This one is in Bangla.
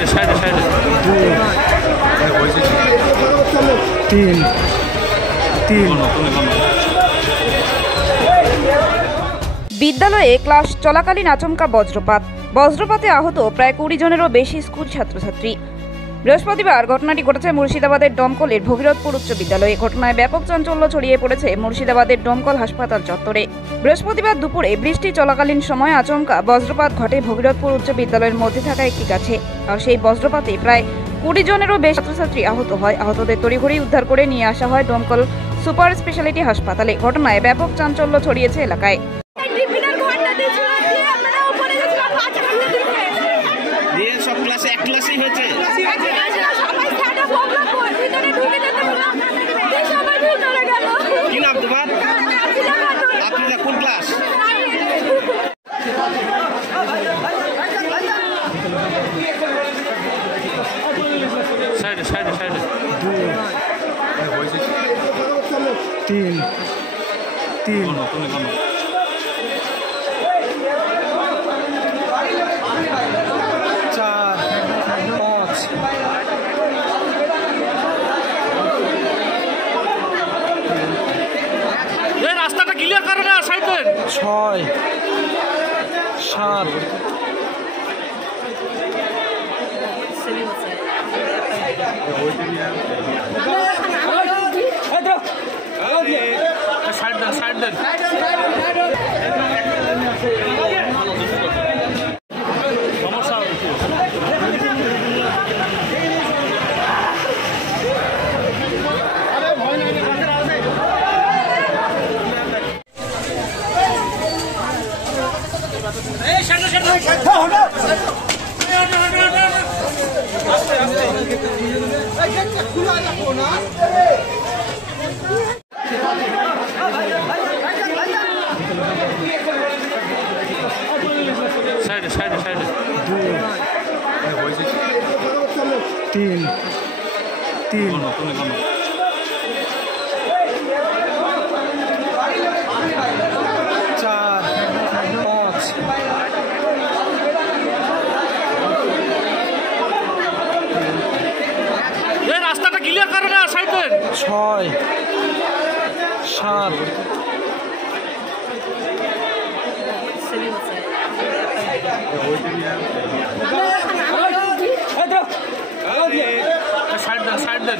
সাইডে সাইডে সাইডে 2 3 বিদ্যালয়ে ক্লাস চলাকালীন আচমকা বজ্রপাতে আহত প্রায় 20 জনেরও বেশি স্কুল ছাত্রছাত্রী। বৃহস্পতিবার ঘটনাটি ঘটেছে মুর্শিদাবাদের ডমকলের ভগীরথপুর উচ্চ বিদ্যালয়ে। ঘটনায় ব্যাপক চাঞ্চল্য ছড়িয়ে পড়েছে মুর্শিদাবাদের ডমকল হাসপাতাল চত্বরে। বৃহস্পতিবার দুপুরে বৃষ্টি চলাকালীন সময় আচমকা বজ্রপাত ঘটে ভগীরথপুর উচ্চ বিদ্যালয়ের মধ্যে থাকা একটি গাছে। আর সেই বজ্রপাতে প্রায় 20 জনেরও বেশি ছাত্রছাত্রী আহত হয়। আহতদের তড়িঘড়ি উদ্ধার করে নিয়ে আসা হয় ডমকল সুপার স্পেশালিটি হাসপাতালে। ঘটনায় ব্যাপক চাঞ্চল্য ছড়িয়েছে এলাকায়। সব ক্লাসে এক ক্লাসেই হয়েছে। কি নাম তোমার? আপনি কোন ক্লাস? সাইডে সাইডে সাইডে 2 3 রাস্তাটা ক্লিয়ার করে না, সাইড দেন। 6 7 সাইড দেন সাইড দেন। সমস্যা সাইডে সাইডে সাইডে 3 রাস্তাটা ক্লিয়ার করে না, সাইড দেন। 6 7 সাইড দেন সাইড দেন।